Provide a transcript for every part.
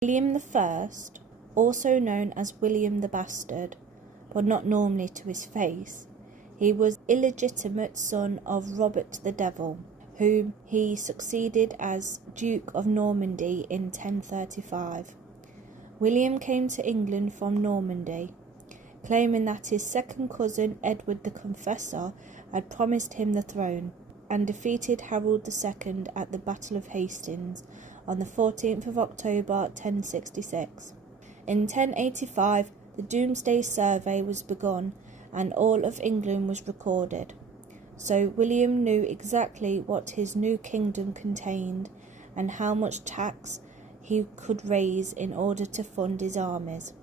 William I, also known as William the Bastard, but not normally to his face, he was illegitimate son of Robert the Devil, whom he succeeded as Duke of Normandy in 1035. William came to England from Normandy, claiming that his second cousin Edward the Confessor had promised him the throne, and defeated Harold II at the Battle of Hastings on the 14th of October 1066. In 1085, the Domesday Survey was begun and all of England was recorded, so William knew exactly what his new kingdom contained and how much tax he could raise in order to fund his armies.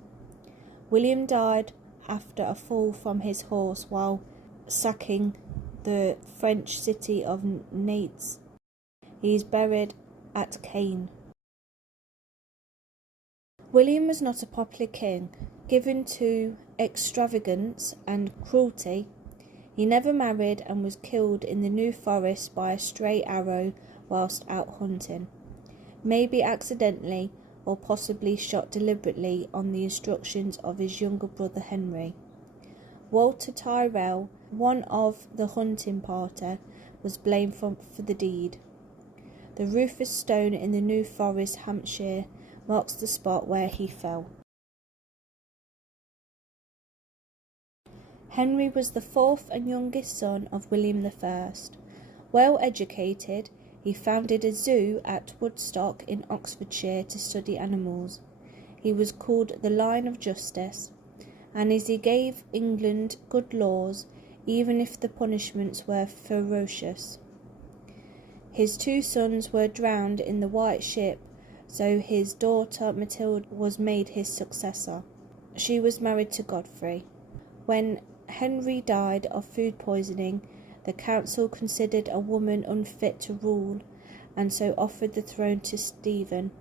William died after a fall from his horse while sacking the French city of Nantes. He is buried at Caen. William was not a popular king. Given to extravagance and cruelty, he never married and was killed in the New Forest by a stray arrow whilst out hunting, maybe accidentally or possibly shot deliberately on the instructions of his younger brother Henry. Walter Tyrrell, one of the hunting party, was blamed for the deed. The Rufus Stone in the New Forest, Hampshire, marks the spot where he fell. Henry was the fourth and youngest son of William I. Well educated, he founded a zoo at Woodstock in Oxfordshire to study animals. He was called the Lion of Justice, and as he gave England good laws, even if the punishments were ferocious. His two sons were drowned in the White Ship, so his daughter Matilda was made his successor. She was married to Godfrey. When Henry died of food poisoning, the council considered a woman unfit to rule, and so offered the throne to Stephen,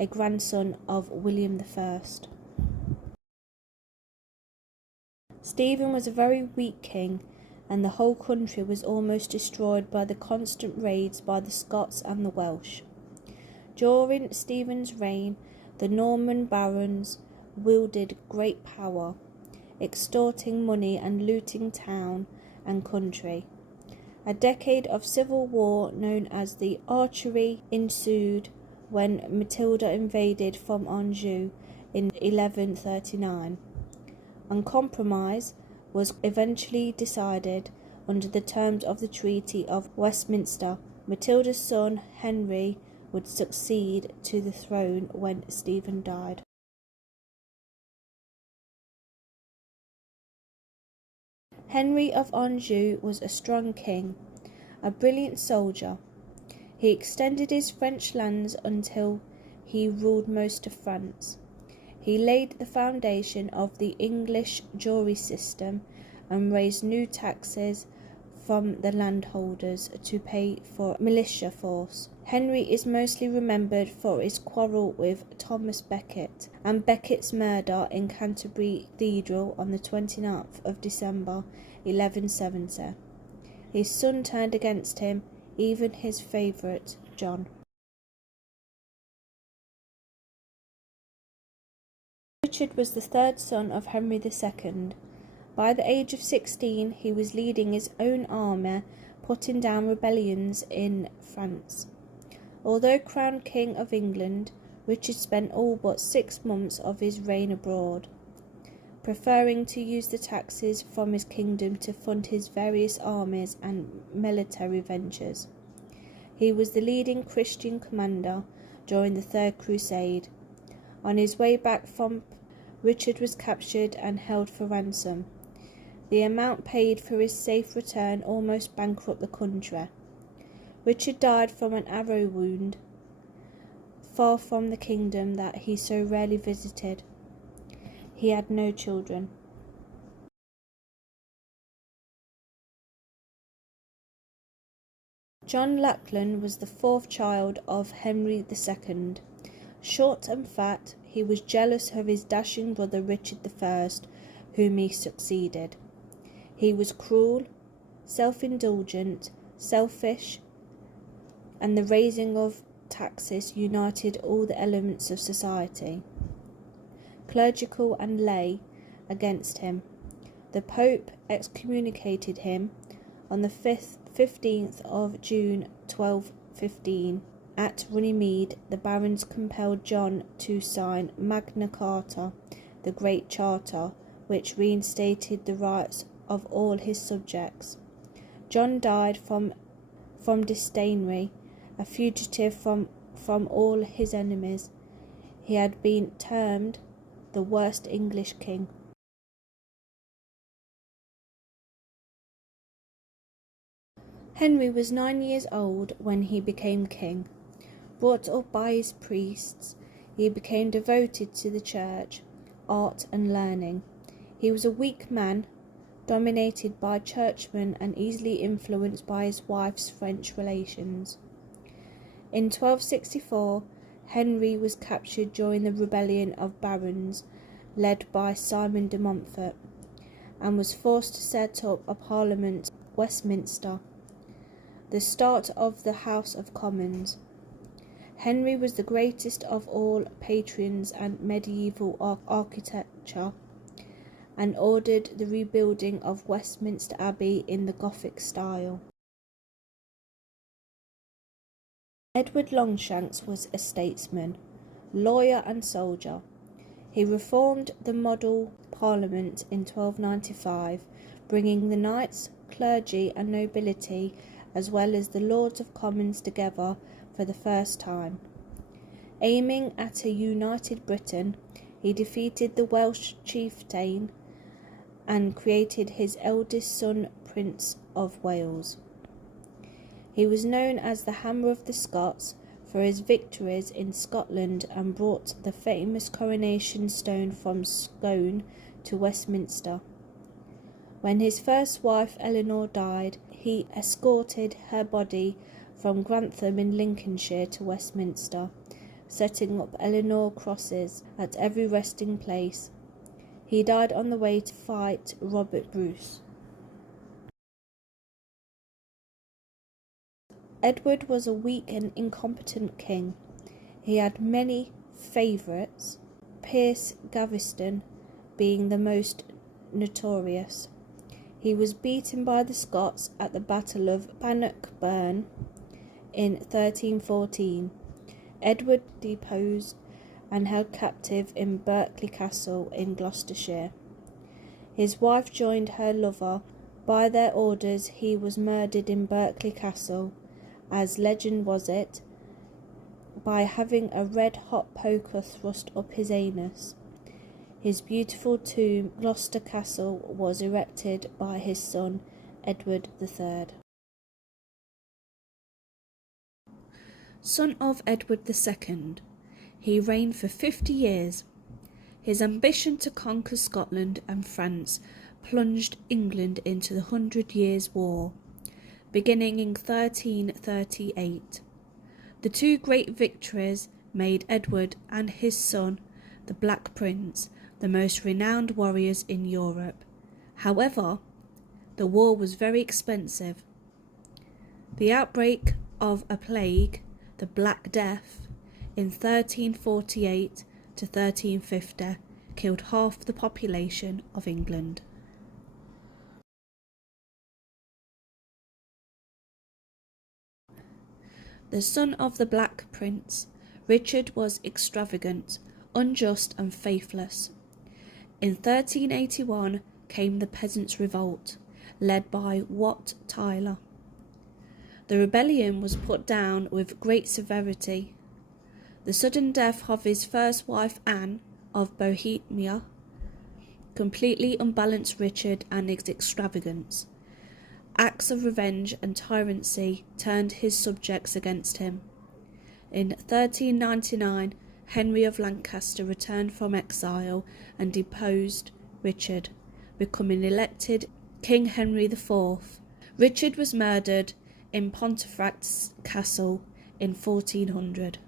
a grandson of William I. Stephen was a very weak king, and the whole country was almost destroyed by the constant raids by the Scots and the Welsh. During Stephen's reign, the Norman barons wielded great power, extorting money and looting town and country. A decade of civil war known as the Archery ensued when Matilda invaded from Anjou in 1139. A compromise was eventually decided under the terms of the Treaty of Westminster. Matilda's son Henry would succeed to the throne when Stephen died. Henry of Anjou was a strong king, a brilliant soldier. He extended his French lands until he ruled most of France. He laid the foundation of the English jury system and raised new taxes from the landholders to pay for militia force. Henry is mostly remembered for his quarrel with Thomas Becket and Becket's murder in Canterbury Cathedral on the 29th of December 1170. His son turned against him, even his favourite, John. Richard was the third son of Henry II. By the age of 16, he was leading his own army, putting down rebellions in France. Although crowned King of England, Richard spent all but 6 months of his reign abroad, preferring to use the taxes from his kingdom to fund his various armies and military ventures. He was the leading Christian commander during the Third Crusade. On his way back from Richard was captured and held for ransom. The amount paid for his safe return almost bankrupted the country. Richard died from an arrow wound, far from the kingdom that he so rarely visited. He had no children. John Lackland was the fourth child of Henry II. Short and fat, he was jealous of his dashing brother Richard I, whom he succeeded. He was cruel, self-indulgent, selfish, and the raising of taxes united all the elements of society, clerical and lay, against him. The Pope excommunicated him on the 15th of June 1215. At Runnymede, the barons compelled John to sign Magna Carta, the Great Charter, which reinstated the rights of all his subjects. John died from dysentery, a fugitive from all his enemies. He had been termed the worst English king. Henry was 9 years old when he became king. Brought up by his priests, he became devoted to the church, art and learning. He was a weak man, dominated by churchmen and easily influenced by his wife's French relations. In 1264, Henry was captured during the rebellion of barons led by Simon de Montfort, and was forced to set up a parliament at Westminster, the start of the House of Commons. Henry was the greatest of all patrons and medieval architecture, and ordered the rebuilding of Westminster Abbey in the Gothic style. Edward Longshanks was a statesman, lawyer and soldier. He reformed the model parliament in 1295, bringing the knights, clergy and nobility, as well as the Lords of Commons together for the first time. Aiming at a united Britain, he defeated the Welsh chieftain and created his eldest son Prince of Wales. He was known as the Hammer of the Scots for his victories in Scotland, and brought the famous coronation stone from Scone to Westminster. When his first wife Eleanor died, he escorted her body from Grantham in Lincolnshire to Westminster, setting up Eleanor crosses at every resting place. He died on the way to fight Robert Bruce. Edward was a weak and incompetent king. He had many favourites, Piers Gaveston being the most notorious. He was beaten by the Scots at the Battle of Bannockburn in 1314. Edward deposed and held captive in Berkeley Castle in Gloucestershire. His wife joined her lover. By their orders he was murdered in Berkeley Castle, as legend was it, by having a red-hot poker thrust up his anus. His beautiful tomb, Gloucester Castle, was erected by his son, Edward III. Son of Edward II, he reigned for 50 years. His ambition to conquer Scotland and France plunged England into the 100 Years' War, beginning in 1338. The two great victories made Edward and his son, the Black Prince, the most renowned warriors in Europe. However, the war was very expensive. The outbreak of a plague, the Black Death, in 1348 to 1350, killed half the population of England. The son of the Black Prince, Richard was extravagant, unjust and faithless. In 1381 came the Peasants' Revolt, led by Wat Tyler. The rebellion was put down with great severity. The sudden death of his first wife Anne of Bohemia completely unbalanced Richard and his extravagance. Acts of revenge and tyranny turned his subjects against him. In 1399, Henry of Lancaster returned from exile and deposed Richard, becoming elected King Henry IV. Richard was murdered in Pontefract Castle in 1400.